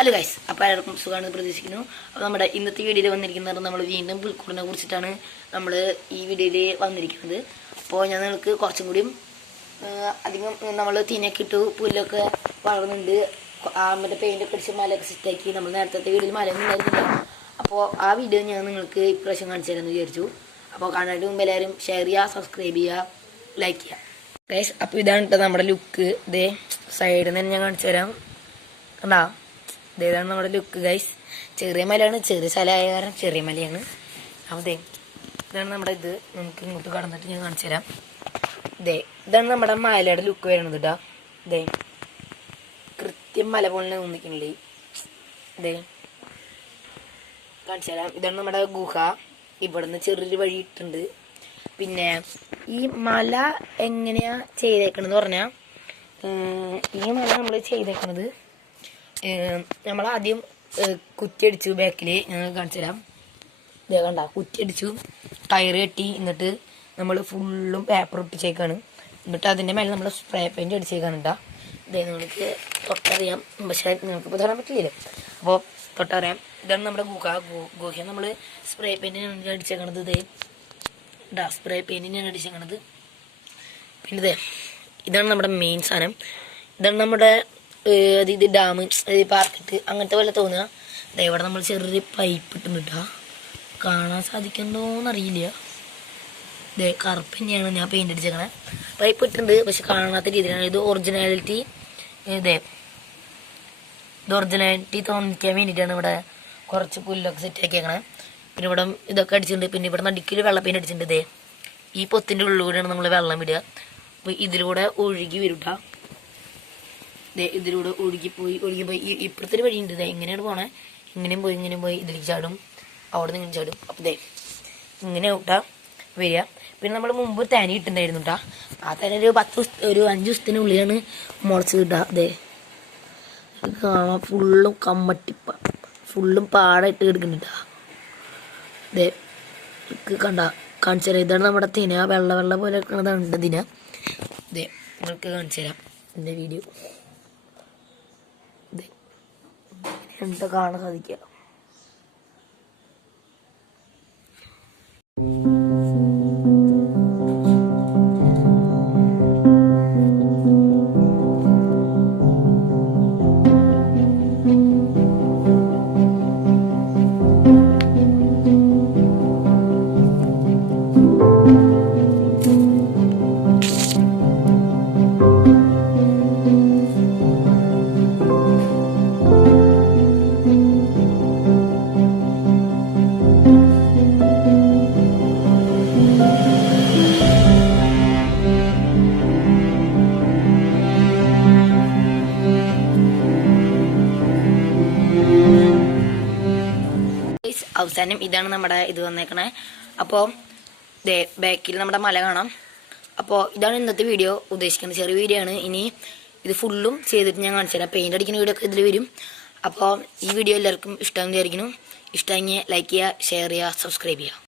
Hello guys അപ്പോൾ എല്ലാവർക്കും സുഖമാണെന്ന് പ്രതീക്ഷിക്കുന്നു. അപ്പോൾ നമ്മുടെ ഇന്നത്തെ വീഡിയോയിൽ വന്നിരിക്കുന്നത് നമ്മൾ വീണ്ടും പുൽക്കൂടിനെ കുറിച്ചിട്ടാണ് നമ്മൾ ഈ വീഡിയോയിൽ വന്നിരിക്കുന്നത്. അപ്പോൾ ഞാൻ നിങ്ങൾക്ക് കുറച്ചും കൂടിയും അധികം നമ്മൾ തീനൊക്കെ ഇട്ടു പുല്ലൊക്കെ വളർന്നുണ്ട്. മറ്റേ പെയിന്റ് ഒക്കെ അടിച്ച് മലയൊക്കെ സെറ്റാക്കി നമ്മൾ നേരത്തെ വീഡിയോയിൽ മലയൊന്നും ഉണ്ടായിരുന്നില്ല. അപ്പോൾ ആ വീഡിയോ ഞാൻ നിങ്ങൾക്ക് ഇപ്രാവശ്യം കാണിച്ചു തരാമെന്ന് വിചാരിച്ചു. അപ്പോൾ കാണാനായിട്ട് മുമ്പ് എല്ലാവരും ഷെയർ ചെയ്യുക സബ്സ്ക്രൈബ് ചെയ്യുക ലൈക്ക് ചെയ്യുക. ഗൈസ് അപ്പോൾ ഇതാണ് കേട്ടോ നമ്മുടെ ലുക്ക് ഇതേ സൈഡിൽ നിന്ന് തന്നെ ഞാൻ കാണിച്ചു തരാം. കണ്ടാ? ഇതാണ് നമ്മുടെ ലുക്ക് ഗൈസ് ചെറിയ മലയാണ് ചെറിയ സ്ഥലമായ കാരണം ചെറിയ മലയാണ്. അപ്പോൾ ദേ ഇതാണ് നമ്മുടെ ഇത്. നമുക്ക് ഇങ്ങോട്ട് കടന്നിട്ട് ഞാൻ കാണിച്ചു തരാം. ദേ ഇതാണ് നമ്മുടെ മലയുടെ ലുക്ക് വരുന്നത് കേട്ടോ ദേ കൃത്യം മല പോലെ തോന്നിക്കണില്ലേ ദേ കാണിച്ചു തരാം. ഇതാണ് നമ്മുടെ ഗുഹ. ഇവിടുന്ന് ചെറിയൊരു വഴി ഇട്ടുണ്ട് പിന്നെ ഈ മല എങ്ങനെയാ ചെയ്തേക്കണെന്ന് പറഞ്ഞാൽ ഈ മല നമ്മൾ ചെയ്തേക്കണത് നമ്മൾ ആദ്യം കുറ്റിയടിച്ചു ബാക്കിൽ ഞാൻ കാണിച്ചു തരാം. ഇതേ കണ്ട കുറ്റിയടിച്ചു ടയർ കെട്ടി എന്നിട്ട് നമ്മൾ ഫുള്ളും പേപ്പർ ഒട്ടിച്ചേക്കാണ്. എന്നിട്ട് അതിന്റെ മേലെ നമ്മൾ സ്പ്രേ പെയിന്റ് അടിച്ചേക്കാണ് കേട്ടോ ഇതേ നിങ്ങൾക്ക് തൊട്ടറിയാം. പക്ഷേ നിങ്ങൾക്ക് ഇപ്പോൾ തരാൻ പറ്റില്ലല്ലോ. അപ്പോൾ തൊട്ടറിയാം. ഇതാണ് നമ്മുടെ ഗുഹ. ഗുഹ നമ്മൾ സ്പ്രേ പെയിന്റിനാണ് അടിച്ചേക്കണത് ഇതേ ഇതാ സ്പ്രേ പെയിന്റിനാണ് അടിച്ചേക്കണത്. പിന്നെ ഇതേ ഇതാണ് നമ്മുടെ മെയിൻ സാധനം. ഇതാണ് നമ്മുടെ ഏഹ്, അതായത് ഡാം അതായത് പാർക്കിട്ട് അങ്ങനത്തെ പോലെ തോന്നുക. അതെ ഇവിടെ നമ്മൾ ചെറിയൊരു പൈപ്പ് ഇട്ടുന്നിട്ടാ കാണാൻ സാധിക്കണ്ടോന്നറിയില്ല ഇതേ കറുപ്പ് തന്നെയാണ് ഞാൻ പെയിന്റ് അടിച്ചേക്കണേ. പൈപ്പ് ഇട്ടുണ്ട് പക്ഷെ കാണാത്ത രീതിയിലാണ്. ഇത് ഒറിജിനാലിറ്റി ഇതേ ഇത് ഒറിജിനാലിറ്റി തോന്നിക്കാൻ വേണ്ടിയിട്ടാണ് ഇവിടെ കുറച്ച് പുല്ലൊക്കെ സെറ്റ് ആക്കിയേക്കണേ. പിന്നെ ഇവിടെ ഇതൊക്കെ അടിച്ചിട്ടുണ്ട്. പിന്നെ ഇവിടെ നടുക്കിൽ വെള്ള പെയിന്റ് അടിച്ചിട്ടുണ്ട് ഇതേ ഈ പൊത്തിന്റെ ഉള്ളിലൂടെയാണ് നമ്മൾ വെള്ളം വിടുക അപ്പോൾ ഇതിലൂടെ ഒഴുകി വരുട്ടാ ഇതിലൂടെ ഒഴുകിപ്പോയി ഒഴുകിപ്പോയി. പോയി ഇപ്പുറത്തൊരു വഴിയുണ്ട്. ദേ എങ്ങനെയാണ് പോണേ. ഇങ്ങനെയും പോയി ഇങ്ങനെയും പോയി. ഇതിലേക്ക് ചാടും. അവിടെ നിന്ന് ചാടും. അപ്പം ഇങ്ങനെ ഊട്ടാ വരിക. പിന്നെ നമ്മൾ മുമ്പ് തേന ഇട്ടുണ്ടായിരുന്നു ആ തേന ഒരു പത്ത് ഒരു അഞ്ച് ദിവസത്തിനുള്ളിലാണ് മുളച്ച് കിട്ടുക ഇത് കാണാം ഫുള്ളും കമ്മട്ടിപ്പ ഫുള്ളും പാടായിട്ട് കിടക്കുന്നുണ്ടാ ഇത് കണ്ട കാണിച്ചു തരാം. ഇതാണ് നമ്മുടെ തിന. വെള്ള വെള്ള പോലെ കിടക്കുന്നതാണ് തിന ദേ നിങ്ങൾക്ക് കാണിച്ചു തരാം. എന്റെ വീഡിയോ ദേ എന്താ കാണാൻ സാധിക്കുക അവസാനം ഇതാണ് നമ്മുടെ ഇത് വന്നേക്കണേ. അപ്പോൾ ദേ ബാക്കിൽ നമ്മുടെ മല കാണാം. അപ്പോൾ ഇതാണ് ഇന്നത്തെ വീഡിയോ ഉദ്ദേശിക്കുന്നത്. ചെറിയ വീഡിയോ ആണ്. ഇനി ഇത് ഫുള്ളും ചെയ്തിട്ട് ഞാൻ കാണിച്ചു തരാം. പെയിന്റ് അടിക്കുന്ന വീഡിയോ ഒക്കെ ഇതിൽ വരും. അപ്പോൾ ഈ വീഡിയോ എല്ലാവർക്കും ഇഷ്ടമെന്ന് വിചാരിക്കുന്നു. ഇഷ്ടമെങ്കിൽ ലൈക്ക് ചെയ്യുക ഷെയർ ചെയ്യുക സബ്സ്ക്രൈബ് ചെയ്യുക.